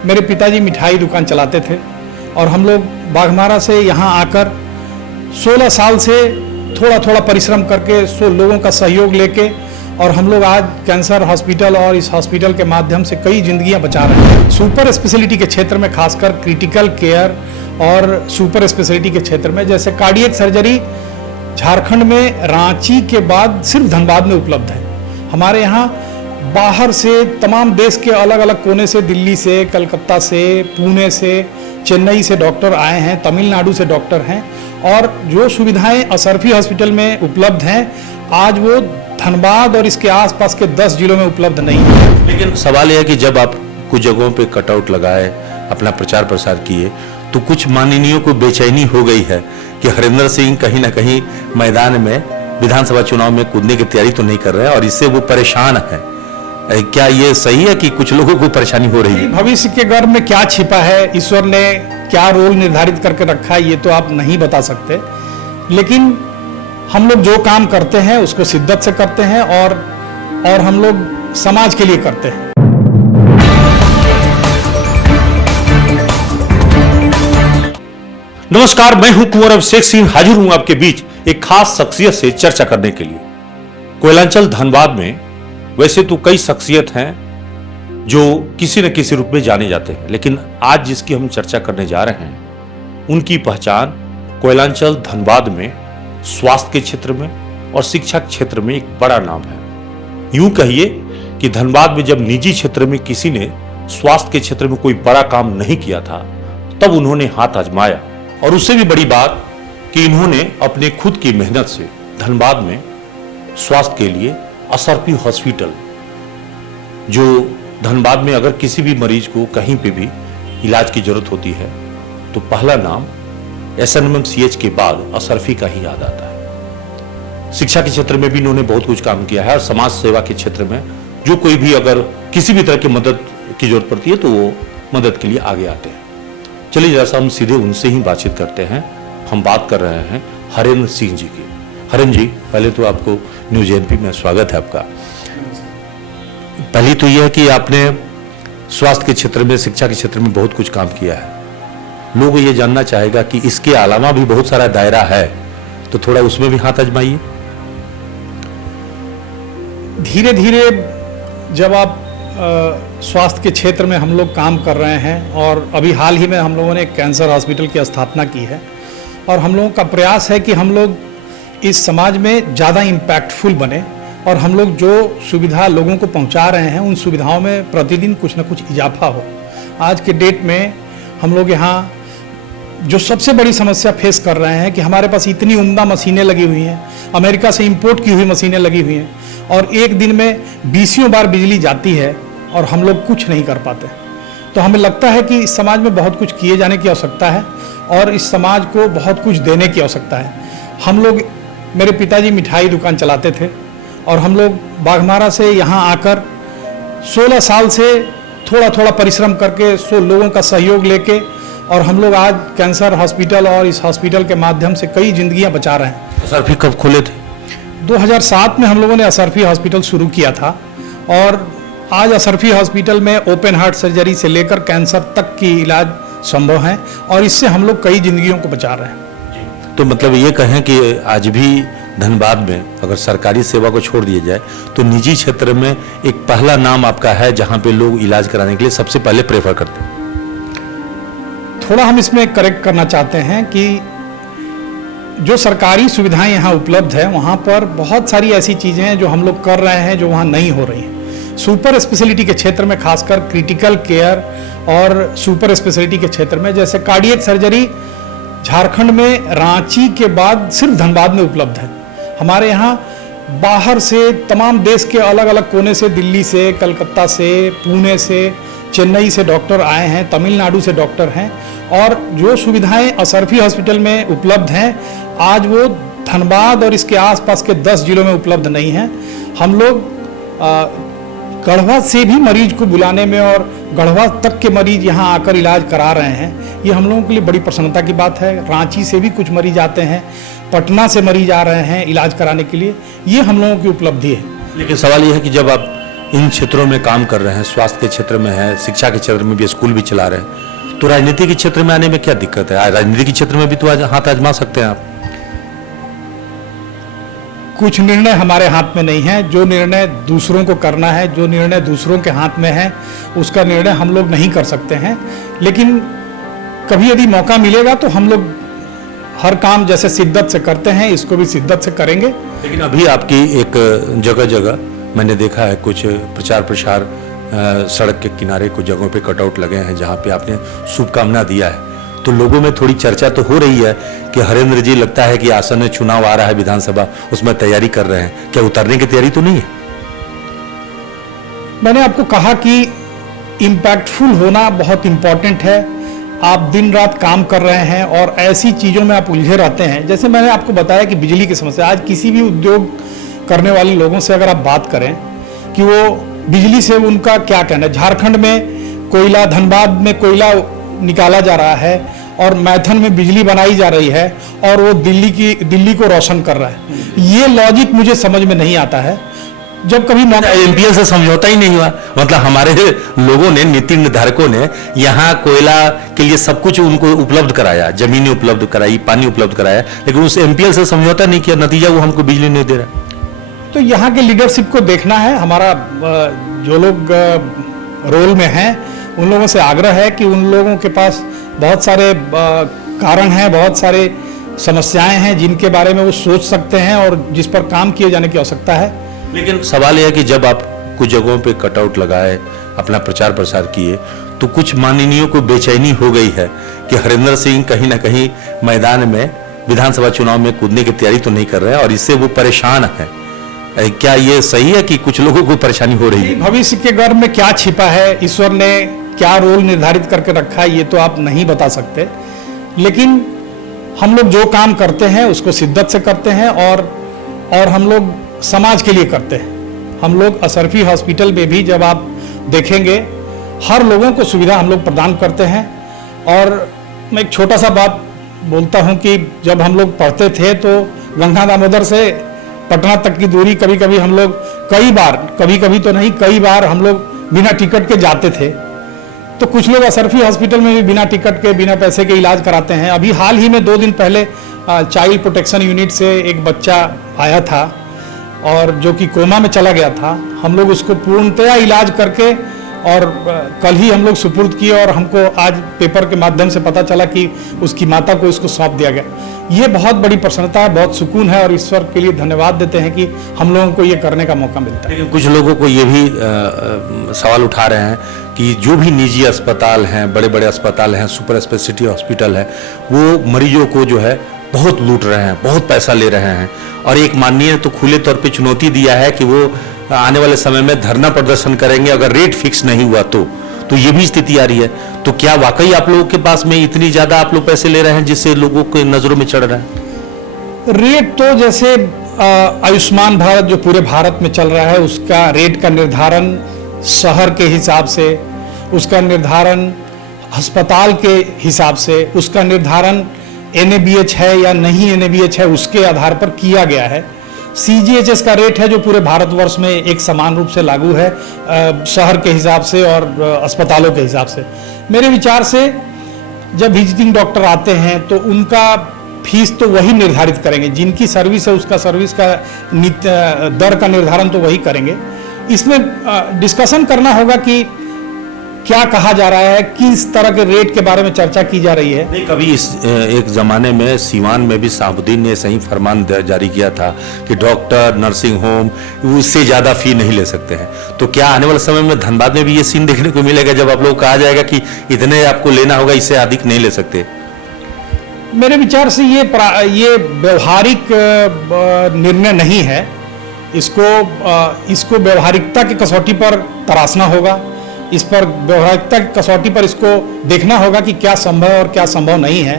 मेरे पिताजी मिठाई दुकान चलाते थे और हम लोग बाघमारा से यहाँ आकर 16 साल से थोड़ा थोड़ा परिश्रम करके लोगों का सहयोग लेके और हम लोग आज कैंसर हॉस्पिटल और इस हॉस्पिटल के माध्यम से कई जिंदगियां बचा रहे हैं। सुपर स्पेशलिटी के क्षेत्र में खासकर क्रिटिकल केयर और सुपर स्पेशलिटी के क्षेत्र में जैसे कार्डियक सर्जरी झारखंड में रांची के बाद सिर्फ धनबाद में उपलब्ध है। हमारे यहाँ बाहर से तमाम देश के अलग अलग कोने से, दिल्ली से, कलकत्ता से, पुणे से, चेन्नई से डॉक्टर आए हैं, तमिलनाडु से डॉक्टर हैं और जो सुविधाएं असरफी हॉस्पिटल में उपलब्ध हैं आज वो धनबाद और इसके आसपास के 10 जिलों में उपलब्ध नहीं है। लेकिन सवाल यह है कि जब आप कुछ जगहों पे कटआउट लगाए, अपना प्रचार प्रसार किए, तो कुछ माननीयों को बेचैनी हो गई है कि हरिंदर सिंह कहीं ना कहीं मैदान में विधानसभा चुनाव में कूदने की तैयारी तो नहीं कर रहे हैं और इससे वो परेशान है। क्या ये सही है कि कुछ लोगों को परेशानी हो रही है? भविष्य के गर्भ में क्या छिपा है, ईश्वर ने क्या रोल निर्धारित करके रखा है, ये तो आप नहीं बता सकते। लेकिन हम लोग जो काम करते हैं उसको शिद्दत से करते हैं और हम लोग समाज के लिए करते हैं। नमस्कार, मैं हूं कुंवर अभिषेक सिंह, हाजिर हूं आपके बीच एक खास शख्सियत से चर्चा करने के लिए। कोयलांचल धनबाद में वैसे तो कई शख्सियत हैं जो किसी न किसी रूप में जाने जाते हैं, लेकिन आज जिसकी हम चर्चा करने जा रहे हैं उनकी पहचान कोयलांचल धनबाद में स्वास्थ्य के क्षेत्र में और शिक्षा क्षेत्र में एक बड़ा नाम है। यूं कहिए कि धनबाद में जब निजी क्षेत्र में किसी ने स्वास्थ्य के क्षेत्र में कोई बड़ा काम नहीं किया था तब उन्होंने हाथ आजमाया और उससे भी बड़ी बात कि इन्होंने अपने खुद की मेहनत से धनबाद में स्वास्थ्य के लिए असरफी हॉस्पिटल, जो धनबाद में अगर किसी भी मरीज को कहीं पे भी इलाज की जरूरत होती है तो पहला नाम SNMMCH के बाद असरफी का ही याद आता है। शिक्षा के क्षेत्र में भी इन्होंने बहुत कुछ काम किया है और समाज सेवा के क्षेत्र में जो कोई भी अगर किसी भी तरह की मदद की जरूरत पड़ती है तो वो मदद के लिए आगे आते हैं। चलिए जैसा हम सीधे उनसे ही बातचीत करते हैं। हम बात कर रहे हैं हरेंद्र सिंह जी की। हरेंद्र जी, पहले तो आपको न्यूज एनपी में स्वागत है आपका। पहली तो यह है कि आपने स्वास्थ्य के क्षेत्र में, शिक्षा के क्षेत्र में बहुत कुछ काम किया है। लोग ये जानना चाहेगा कि इसके अलावा भी बहुत सारा दायरा है, तो थोड़ा उसमें भी हाथ आजमाइए। धीरे धीरे जब आप स्वास्थ्य के क्षेत्र में हम लोग काम कर रहे हैं और अभी हाल ही में हम लोगों ने कैंसर हॉस्पिटल की स्थापना की है और हम लोगों का प्रयास है कि हम लोग इस समाज में ज़्यादा इम्पैक्टफुल बने और हम लोग जो सुविधा लोगों को पहुंचा रहे हैं उन सुविधाओं में प्रतिदिन कुछ ना कुछ इजाफा हो। आज के डेट में हम लोग यहाँ जो सबसे बड़ी समस्या फेस कर रहे हैं कि हमारे पास इतनी उम्दा मशीनें लगी हुई हैं, अमेरिका से इंपोर्ट की हुई मशीनें लगी हुई हैं और एक दिन में 20 बार बिजली जाती है और हम लोग कुछ नहीं कर पाते। तो हमें लगता है कि इस समाज में बहुत कुछ किए जाने की आवश्यकता है और इस समाज को बहुत कुछ देने की आवश्यकता है। हम लोग, मेरे पिताजी मिठाई दुकान चलाते थे और हम लोग बाघमारा से यहाँ आकर 16 साल से थोड़ा थोड़ा परिश्रम करके लोगों का सहयोग लेके और हम लोग आज कैंसर हॉस्पिटल और इस हॉस्पिटल के माध्यम से कई जिंदगियां बचा रहे हैं। असरफी कब खोले थे? 2007 में हम लोगों ने असरफी हॉस्पिटल शुरू किया था और आज असरफी हॉस्पिटल में ओपन हार्ट सर्जरी से लेकर कैंसर तक की इलाज संभव है और इससे हम लोग कई जिंदगियों को बचा रहे हैं। तो मतलब ये कहें कि आज भी धनबाद में अगर सरकारी सेवा को छोड़ दिया जाए तो निजी क्षेत्र में एक पहला नाम आपका है जहां पे लोग इलाज कराने के लिए सबसे पहले प्रेफर करते हैं। थोड़ा हम इसमें करेक्ट करना चाहते हैं कि जो सरकारी सुविधाएं यहाँ उपलब्ध है वहाँ पर बहुत सारी ऐसी चीज़ें हैं जो हम लोग कर रहे हैं जो वहाँ नहीं हो रही हैं। सुपर स्पेशलिटी के क्षेत्र में खासकर क्रिटिकल केयर और सुपर स्पेशलिटी के क्षेत्र में जैसे कार्डियक सर्जरी झारखंड में रांची के बाद सिर्फ धनबाद में उपलब्ध है। हमारे यहाँ बाहर से तमाम देश के अलग अलग कोने से, दिल्ली से, कलकत्ता से, पुणे से, चेन्नई से डॉक्टर आए हैं, तमिलनाडु से डॉक्टर हैं और जो सुविधाएं असरफी हॉस्पिटल में उपलब्ध हैं आज वो धनबाद और इसके आसपास के 10 जिलों में उपलब्ध नहीं हैं। हम लोग गढ़वा से भी मरीज को बुलाने में और गढ़वा तक के मरीज यहाँ आकर इलाज करा रहे हैं, ये हम लोगों के लिए बड़ी प्रसन्नता की बात है। रांची से भी कुछ मरीज आते हैं, पटना से मरीज आ रहे हैं इलाज कराने के लिए, ये हम लोगों की उपलब्धि है। लेकिन सवाल यह है कि जब आप इन क्षेत्रों में काम कर रहे हैं, स्वास्थ्य के क्षेत्र में है, शिक्षा के क्षेत्र में भी स्कूल भी चला रहे हैं, तो राजनीति के क्षेत्र में आने में क्या दिक्कत है? राजनीति के क्षेत्र में भी तो हाथ आजमा सकते हैं आप। कुछ निर्णय हमारे हाथ में नहीं है। जो निर्णय दूसरों को करना है, जो निर्णय दूसरों के हाथ में है, उसका निर्णय हम लोग नहीं कर सकते हैं। लेकिन कभी यदि मौका मिलेगा तो हम लोग हर काम जैसे शिद्दत से करते हैं, इसको भी शिद्दत से करेंगे। लेकिन अभी आपकी एक जगह जगह मैंने देखा है कुछ प्रचार प्रसार, सड़क के किनारे कुछ जगहों पे कटआउट लगे हैं जहां पे आपने शुभकामना दिया है, तो लोगों में थोड़ी चर्चा तो हो रही है कि हरेंद्र जी लगता है कि आसन्न चुनाव आ रहा है विधानसभा, उसमें तैयारी कर रहे हैं, क्या उतरने की तैयारी तो नहीं है? मैंने आपको कहा कि इम्पैक्टफुल होना बहुत इंपॉर्टेंट है। आप दिन रात काम कर रहे हैं और ऐसी चीज़ों में आप उलझे रहते हैं। जैसे मैंने आपको बताया कि बिजली की समस्या, आज किसी भी उद्योग करने वाले लोगों से अगर आप बात करें कि वो बिजली से उनका क्या कहना है। झारखंड में कोयला, धनबाद में कोयला निकाला जा रहा है और मैथन में बिजली बनाई जा रही है और वो दिल्ली को रोशन कर रहा है। ये लॉजिक मुझे समझ में नहीं आता है। जब कभी एमपीएल से समझौता ही नहीं हुआ, मतलब हमारे लोगों ने, नीति निर्धारकों ने यहाँ कोयला के लिए सब कुछ उनको उपलब्ध कराया, जमीनें उपलब्ध कराई, पानी उपलब्ध कराया, लेकिन उस एमपीएल से समझौता नहीं किया, नतीजा वो हमको बिजली नहीं दे रहा। तो यहाँ के लीडरशिप को देखना है। हमारा जो लोग रोल में हैं उन लोगों से आग्रह है कि उन लोगों के पास बहुत सारे कारण हैं, बहुत सारे समस्याएं हैं जिनके बारे में वो सोच सकते हैं और जिस पर काम किए जाने की आवश्यकता है। लेकिन सवाल यह है कि जब आप कुछ जगहों पे कटआउट लगाए, अपना प्रचार प्रसार किए, तो कुछ माननीयों को बेचैनी हो गई है कि हरेंद्र सिंह कहीं ना कहीं मैदान में विधानसभा चुनाव में कूदने की तैयारी तो नहीं कर रहे हैं और इससे वो परेशान है। क्या ये सही है कि कुछ लोगों को परेशानी हो रही है? भविष्य के गर्भ में क्या छिपा है, ईश्वर ने क्या रोल निर्धारित करके रखा है, ये तो आप नहीं बता सकते। लेकिन हम लोग जो काम करते हैं उसको शिद्दत से करते हैं और हम लोग समाज के लिए करते हैं। हम लोग असरफी हॉस्पिटल में भी जब आप देखेंगे हर लोगों को सुविधा हम लोग प्रदान करते हैं। और मैं एक छोटा सा बात बोलता हूं कि जब हम लोग पढ़ते थे तो गंगा दामोदर से पटना तक की दूरी कभी कभी हम लोग कभी तो नहीं, कई बार हम लोग बिना टिकट के जाते थे। तो कुछ लोग असरफी हॉस्पिटल में भी बिना टिकट के, बिना पैसे के इलाज कराते हैं। अभी हाल ही में 2 दिन पहले चाइल्ड प्रोटेक्शन यूनिट से एक बच्चा आया था और जो कि कोमा में चला गया था। हम लोग उसको पूर्णतया इलाज करके और कल ही हम लोग सुपुर्द किए और हमको आज पेपर के माध्यम से पता चला कि उसकी माता को इसको सौंप दिया गया। ये बहुत बड़ी प्रसन्नता है, बहुत सुकून है और ईश्वर के लिए धन्यवाद देते हैं कि हम लोगों को ये करने का मौका मिलता है। लेकिन कुछ लोगों को ये भी सवाल उठा रहे हैं कि जो भी निजी अस्पताल हैं, बड़े बड़े अस्पताल हैं, सुपर स्पेशलिटी हॉस्पिटल है, वो मरीजों को जो है बहुत लूट रहे हैं, बहुत पैसा ले रहे हैं। और एक माननीय ने तो खुले तौर पे चुनौती दिया है कि वो आने वाले समय में धरना प्रदर्शन करेंगे अगर रेट फिक्स नहीं हुआ तो ये भी स्थिति आ रही है। तो क्या वाकई आप लोगों के पास में इतनी ज्यादा आप लोग पैसे ले रहे हैं जिससे लोगों के नजरों में चढ़ रहा है? रेट तो जैसे आयुष्मान भारत जो पूरे भारत में चल रहा है उसका रेट का निर्धारण शहर के हिसाब से, उसका निर्धारण अस्पताल के हिसाब से, उसका निर्धारण NABH है या नहीं NABH है उसके आधार पर किया गया है। CGHS का रेट है जो पूरे भारतवर्ष में एक समान रूप से लागू है, शहर के हिसाब से और अस्पतालों के हिसाब से। मेरे विचार से जब विजिटिंग डॉक्टर आते हैं तो उनका फीस तो वही निर्धारित करेंगे, जिनकी सर्विस है उसका सर्विस का दर का निर्धारण तो वही करेंगे। इसमें डिस्कशन करना होगा कि क्या कहा जा रहा है, किस तरह के रेट के बारे में चर्चा की जा रही है। नहीं, कभी इस एक जमाने में सीवान में भी साहबुद्दीन ने सही फरमान जारी किया था कि डॉक्टर, नर्सिंग होम उससे ज्यादा फी नहीं ले सकते हैं। तो क्या आने वाले समय में धनबाद में भी ये सीन देखने को मिलेगा जब आप लोग कहा जाएगा कि इतने आपको लेना होगा, इससे अधिक नहीं ले सकते? मेरे विचार से ये व्यवहारिक निर्णय नहीं है। इसको व्यवहारिकता की कसौटी पर तराशना होगा। इस पर व्यवहारिकता की कसौटी पर इसको देखना होगा कि क्या संभव और क्या संभव नहीं है।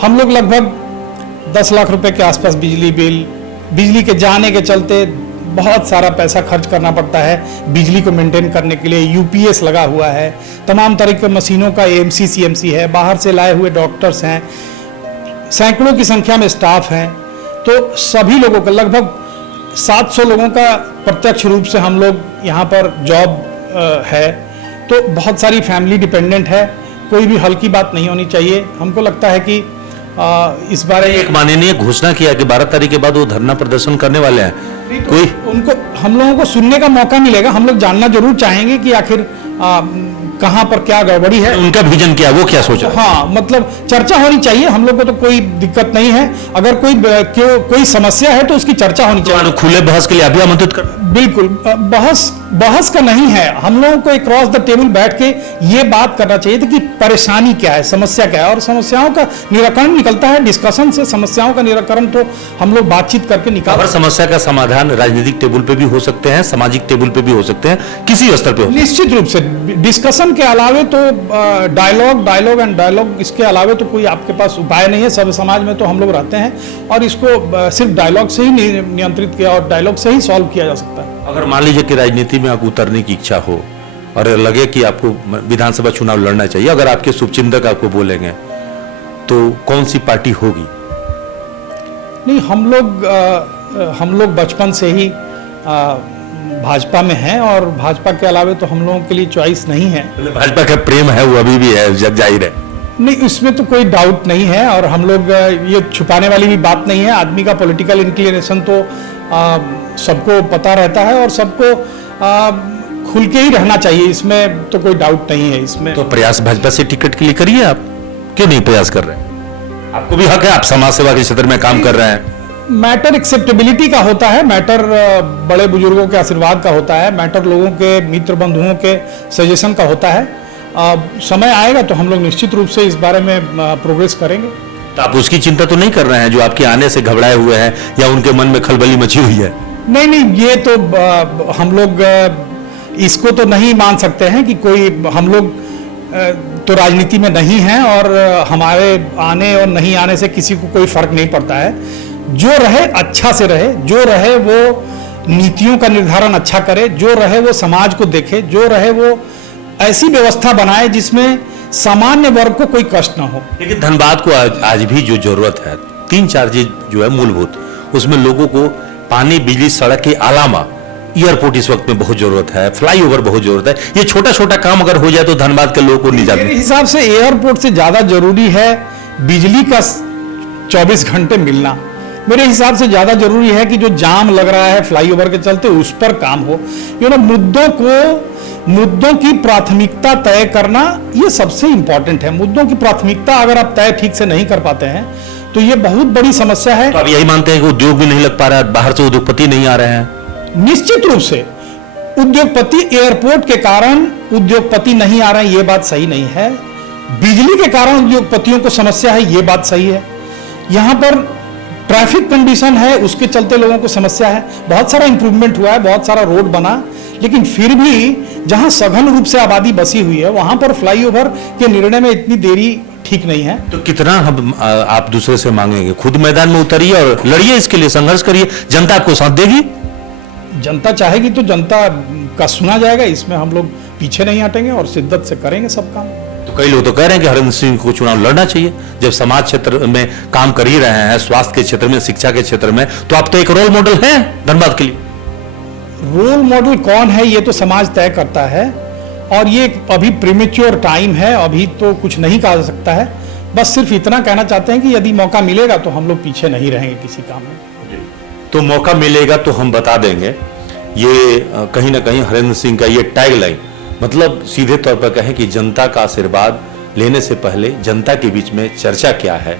हम लोग लगभग 10 लाख रुपए के आसपास बिजली के जाने के चलते बहुत सारा पैसा खर्च करना पड़ता है बिजली को मेंटेन करने के लिए। UPS लगा हुआ है, तमाम तरह के मशीनों का AMC CMC है, बाहर से लाए हुए डॉक्टर्स हैं, सैकड़ों की संख्या में स्टाफ हैं। तो सभी लोगों को लगभग 700 लोगों का प्रत्यक्ष रूप से हम लोग यहाँ पर जॉब है, तो बहुत सारी फैमिली डिपेंडेंट है, कोई भी हल्की बात नहीं होनी चाहिए। हमको लगता है कि इस बारे एक माननीय घोषणा किया कि 12 तारीख के बाद वो धरना प्रदर्शन करने वाले हैं। कोई उनको हम लोगों को सुनने का मौका मिलेगा, हम लोग जानना जरूर चाहेंगे कि आखिर कहाँ पर क्या गड़बड़ी है, उनका विजन क्या, वो क्या सोच रहे हैं। हाँ, मतलब चर्चा होनी चाहिए, हम लोग को तो कोई दिक्कत नहीं है। अगर कोई समस्या है तो उसकी चर्चा होनी चाहिए। खुले बहस के लिए आप भी आमंत्रित कर। बिल्कुल, बहस का नहीं है, हम लोगों को क्रॉस द टेबल बैठ के ये बात करना चाहिए था कि परेशानी क्या है, समस्या क्या है, और समस्याओं का निराकरण निकलता है डिस्कशन से। समस्याओं का निराकरण तो हम लोग बातचीत करके निकाल। हर समस्या का समाधान राजनीतिक टेबल पे भी हो सकते हैं, सामाजिक टेबल पे भी हो सकते हैं, किसी स्तर पे हो। निश्चित रूप से डिस्कशन के अलावे तो डायलॉग इसके अलावे तो कोई आपके पास उपाय नहीं है। सब समाज में तो हम लोग रहते हैं और इसको सिर्फ डायलॉग से ही नियंत्रित किया और डायलॉग से ही सॉल्व किया जा सकता है। अगर मान लीजिए कि राजनीति में आपको उतरने की इच्छा हो और लगे कि आपको विधानसभा चुनाव लड़ना चाहिए, अगर आपके शुभचिंतक आपको बोलेंगे तो कौन सी पार्टी होगी? नहीं, हम लोग बचपन से ही भाजपा में हैं और भाजपा के अलावे तो हम लोगों के लिए चॉइस नहीं है। भाजपा का प्रेम है वो अभी भी है, जाहिर है। नहीं, इसमें तो कोई डाउट नहीं है और हम लोग ये छुपाने वाली भी बात नहीं है। आदमी का पॉलिटिकल इंक्लिनेशन तो सबको पता रहता है और सबको खुल के ही रहना चाहिए, इसमें तो कोई डाउट नहीं है। इसमें तो प्रयास भाजपा से टिकट के लिए करिए, आप क्यों नहीं प्रयास कर रहे हैं? आपको भी हक है, आप समाज सेवा के क्षेत्र में काम कर रहे हैं। मैटर एक्सेप्टेबिलिटी का होता है, मैटर बड़े बुजुर्गों के आशीर्वाद का होता है, मैटर लोगों के मित्र बंधुओं के सजेशन का होता है। समय आएगा तो हम लोग निश्चित रूप से इस बारे में प्रोग्रेस करेंगे। तो आप उसकी चिंता तो नहीं कर रहे हैं जो आपके आने से घबराए हुए हैं या उनके मन में खलबली मची हुई है? नहीं, ये तो हम लोग इसको तो नहीं मान सकते हैं कि कोई, हम लोग तो राजनीति में नहीं हैं और हमारे आने और नहीं आने से किसी को कोई फर्क नहीं पड़ता है। जो रहे अच्छा से रहे, जो रहे वो नीतियों का निर्धारण अच्छा करे, जो रहे वो समाज को देखे, जो रहे वो ऐसी व्यवस्था बनाए जिसमें सामान्य वर्ग को कोई कष्ट ना हो। लेकिन धनबाद को आज भी जो जरूरत है, 3-4 चीज जो है मूलभूत, उसमें लोगों को पानी, बिजली, सड़क के अलावा एयरपोर्ट इस वक्त में बहुत जरूरत है, फ्लाईओवर बहुत जरूरत है। ये छोटा छोटा काम अगर हो जाए तो धनबाद के लोगों को निजात। मेरे हिसाब से एयरपोर्ट से ज्यादा जरूरी है बिजली का 24 घंटे मिलना। मेरे हिसाब से ज्यादा जरूरी है कि जो जाम लग रहा है फ्लाईओवर के चलते उस पर काम हो। मुद्दों की प्राथमिकता तय करना ये सबसे इंपॉर्टेंट है। मुद्दों की प्राथमिकता अगर आप तय ठीक से नहीं कर पाते हैं तो ये बहुत बड़ी समस्या है। तो आप यही मानते हैं कि उद्योग भी नहीं लग पा रहा है, बाहर से उद्योगपति नहीं आ रहे हैं? निश्चित रूप से उद्योगपति, एयरपोर्ट के कारण उद्योगपति नहीं आ रहे हैं, ये बात सही नहीं है। बिजली के कारण उद्योगपतियों को समस्या है, ये बात सही है। यहां पर ट्रैफिक कंडीशन है, उसके चलते लोगों को समस्या है। बहुत सारा इंप्रूवमेंट हुआ है, बहुत सारा रोड बना, लेकिन फिर भी जहां सघन रूप से आबादी बसी हुई है वहां पर फ्लाईओवर के निर्णय में इतनी देरी ठीक नहीं है। तो कितना हम आप दूसरे से मांगेंगे? खुद मैदान में उतरिए और लड़िए, इसके लिए संघर्ष करिए, जनता आपको साथ देगी। जनता चाहेगी तो जनता का सुना जाएगा, इसमें हम लोग पीछे नहीं हटेंगे और शिद्दत से करेंगे सब काम। तो कई लोग तो कह रहे हैं कि हरिंदर सिंह को चुनाव लड़ना चाहिए, जब समाज क्षेत्र में काम कर ही रहे हैं, स्वास्थ्य के क्षेत्र में, शिक्षा के क्षेत्र में, तो आप तो एक रोल मॉडल हैं धनबाद के लिए। रोल मॉडल कौन है ये तो समाज तय करता है और ये अभी प्रीमेच्योर टाइम है, अभी तो कुछ नहीं कहा जा सकता है। बस सिर्फ इतना कहना चाहते हैं कि यदि मौका मिलेगा तो हम लोग पीछे नहीं रहेंगे किसी काम में। तो मौका मिलेगा तो हम बता देंगे। ये कहीं ना कहीं हरिंदर सिंह का ये टैग लाइन, मतलब सीधे तौर पर कहें कि जनता का आशीर्वाद लेने से पहले जनता के बीच में चर्चा क्या है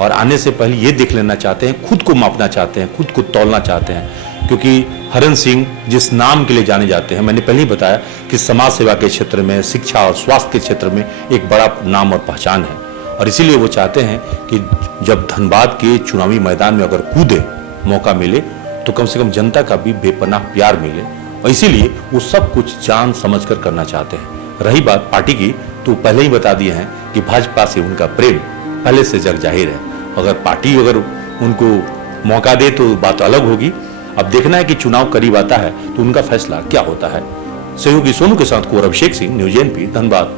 और आने से पहले ये देख लेना चाहते हैं, खुद को मापना चाहते हैं, खुद को तौलना चाहते हैं। क्योंकि हरिंदर सिंह जिस नाम के लिए जाने जाते हैं, मैंने पहले ही बताया कि समाज सेवा के क्षेत्र में, शिक्षा और स्वास्थ्य के क्षेत्र में एक बड़ा नाम और पहचान है, और इसीलिए वो चाहते हैं कि जब धनबाद के चुनावी मैदान में अगर कूदे, मौका मिले, तो कम से कम जनता का भी बेपनाह प्यार मिले, और इसीलिए वो सब कुछ जान समझ कर करना चाहते हैं। रही बात पार्टी की, तो पहले ही बता दिए हैं कि भाजपा से उनका प्रेम पहले से जग जाहिर है। अगर पार्टी उनको मौका दे तो बात अलग होगी। अब देखना है कि चुनाव करीब आता है तो उनका फैसला क्या होता है। सहयोगी सोनू के साथ कुंवर अभिषेक सिंह, न्यूज़ एनपी, धनबाद।